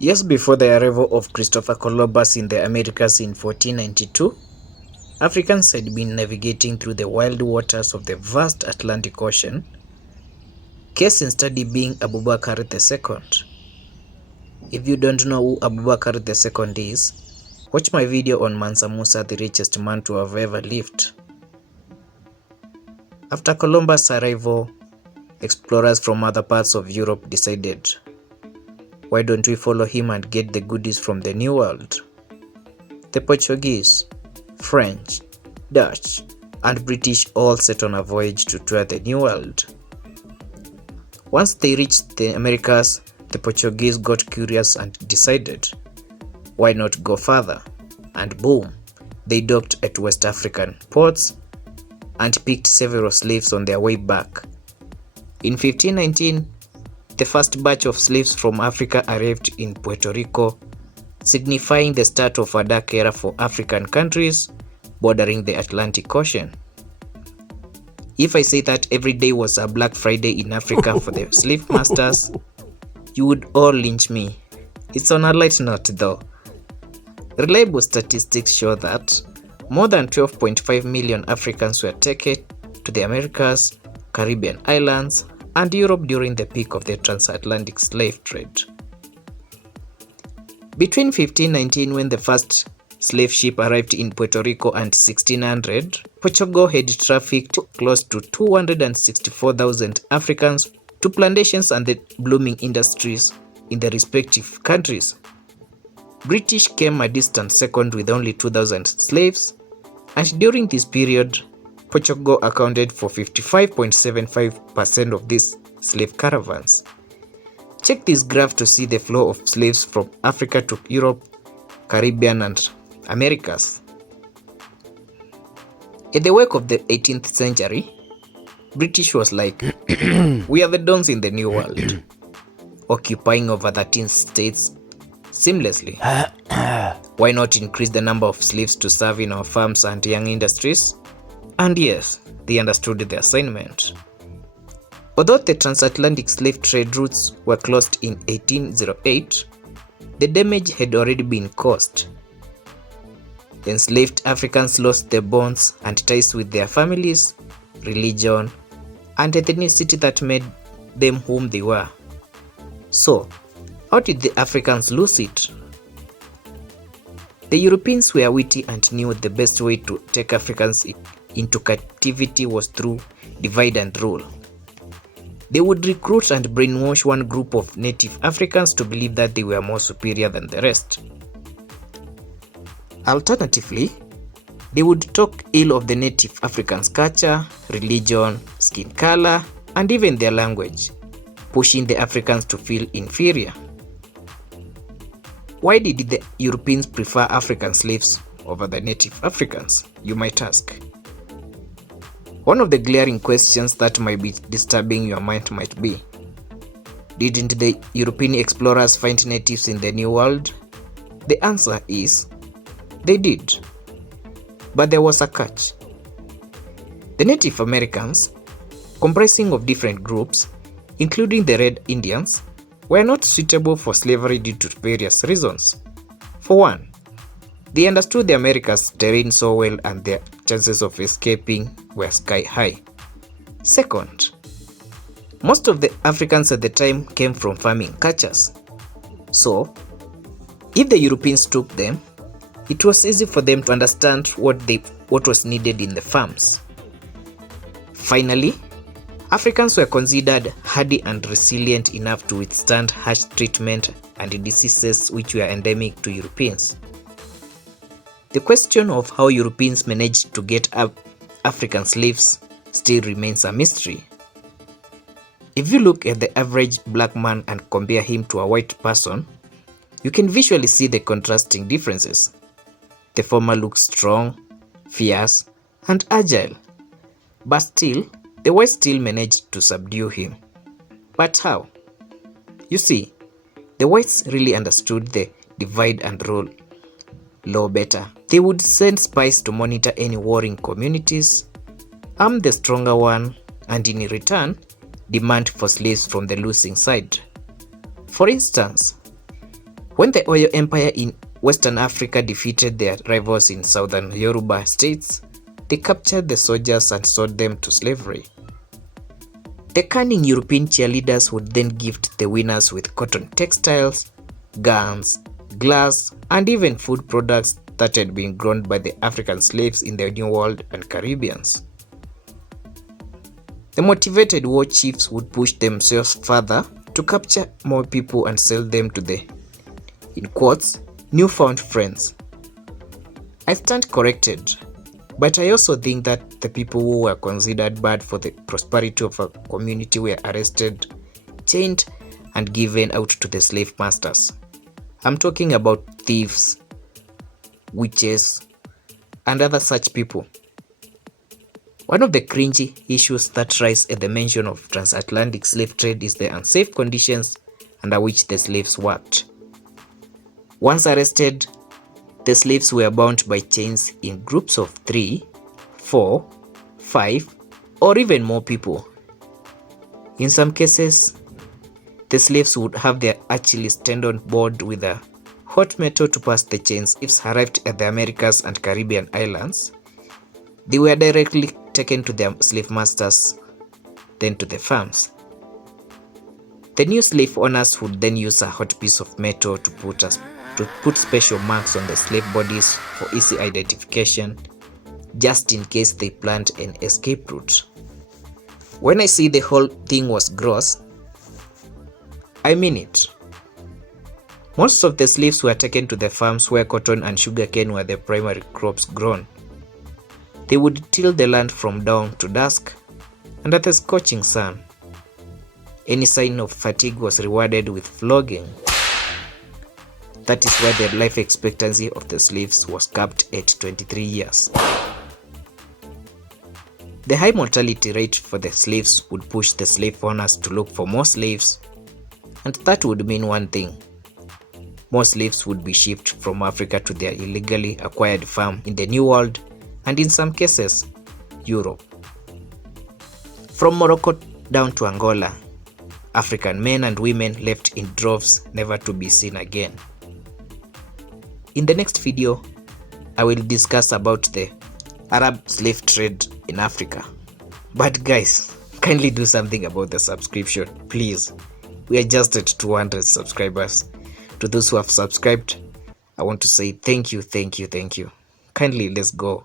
Years before the arrival of Christopher Columbus in the Americas in 1492, Africans had been navigating through the wild waters of the vast Atlantic Ocean, case in study being Abubakar II. If you don't know who Abubakar II is, watch my video on Mansa Musa, the richest man to have ever lived. After Columbus' arrival, explorers from other parts of Europe decided, why don't we follow him and get the goodies from the New World? The Portuguese, French, Dutch, and British all set on a voyage to tour the New World. Once they reached the Americas, the Portuguese got curious and decided, why not go further? And boom, they docked at West African ports and picked several slaves on their way back. In 1519, the first batch of slaves from Africa arrived in Puerto Rico, signifying the start of a dark era for African countries bordering the Atlantic Ocean. If I say that every day was a Black Friday in Africa for the slave masters, you would all lynch me. It's on a light note though. Reliable statistics show that more than 12.5 million Africans were taken to the Americas, Caribbean islands, and Europe during the peak of the transatlantic slave trade. Between 1519, when the first slave ship arrived in Puerto Rico, and 1600, Portugal had trafficked close to 264,000 Africans to plantations and the blooming industries in the respective countries. British came a distant second with only 2,000 slaves, and during this period, Portugal accounted for 55.75% of these slave caravans. Check this graph to see the flow of slaves from Africa to Europe, Caribbean, and Americas. In the wake of the 18th century, British was like, we are the dons in the New World, occupying over 13 states seamlessly. Why not increase the number of slaves to serve in our farms and young industries? And yes, they understood the assignment. Although the transatlantic slave trade routes were closed in 1808, the damage had already been caused. The enslaved Africans lost their bonds and ties with their families, religion, and ethnicity that made them whom they were. So, how did the Africans lose it? The Europeans were witty and knew the best way to take Africans into captivity was through divide and rule. They would recruit and brainwash one group of native Africans to believe that they were more superior than the rest. Alternatively, they would talk ill of the native Africans' culture, religion, skin color, and even their language, pushing the Africans to feel inferior. Why did the Europeans prefer African slaves over the native Africans, you might ask? One of the glaring questions that might be disturbing your mind might be, didn't the European explorers find natives in the New World? The answer is, they did. But there was a catch. The Native Americans, comprising of different groups, including the Red Indians, were not suitable for slavery due to various reasons. For one, they understood the Americas terrain so well and their chances of escaping were sky high. Second, most of the Africans at the time came from farming cultures. So, if the Europeans took them, it was easy for them to understand what was needed in the farms. Finally, Africans were considered hardy and resilient enough to withstand harsh treatment and diseases which were endemic to Europeans. The question of how Europeans managed to get African slaves still remains a mystery. If you look at the average black man and compare him to a white person, you can visually see the contrasting differences. The former looks strong, fierce, and agile, but still, the whites still managed to subdue him. But how? You see, the whites really understood the divide and rule law better. They would send spies to monitor any warring communities, arm the stronger one, and in return, demand for slaves from the losing side. For instance, When the Oyo Empire in Western Africa defeated their rivals in southern Yoruba states, they captured the soldiers and sold them to slavery. The cunning European cheerleaders would then gift the winners with cotton textiles, guns, glass, and even food products that had been grown by the African slaves in the New World and Caribbeans. The motivated war chiefs would push themselves further to capture more people and sell them to the, in quotes, newfound friends. I stand corrected, but I also think that the people who were considered bad for the prosperity of a community were arrested, chained, and given out to the slave masters. I'm talking about thieves, witches, and other such people. One of the cringy issues that rise at the mention of transatlantic slave trade is the unsafe conditions under which the slaves worked. Once arrested, the slaves were bound by chains in groups of 3, 4, 5, or even more people. In some cases, the slaves would have their Achilles tendon bored with a hot metal to pass the chains. If arrived at the Americas and Caribbean islands, they were directly taken to their slave masters, then to the farms. The new slave owners would then use a hot piece of metal to put special marks on the slave bodies for easy identification, just in case they planned an escape route. When I say the whole thing was gross, I mean it. Most of the slaves were taken to the farms where cotton and sugarcane were the primary crops grown. They would till the land from dawn to dusk under the scorching sun. Any sign of fatigue was rewarded with flogging. That is why the life expectancy of the slaves was capped at 23 years. The high mortality rate for the slaves would push the slave owners to look for more slaves, and that would mean one thing: more slaves would be shipped from Africa to their illegally acquired farm in the New World, and in some cases, Europe. From Morocco down to Angola, African men and women left in droves, never to be seen again. In the next video, I will discuss about the Arab slave trade in Africa. But guys, kindly do something about the subscription, please. We are just at 200 subscribers. To those who have subscribed, I want to say thank you. Kindly, let's go.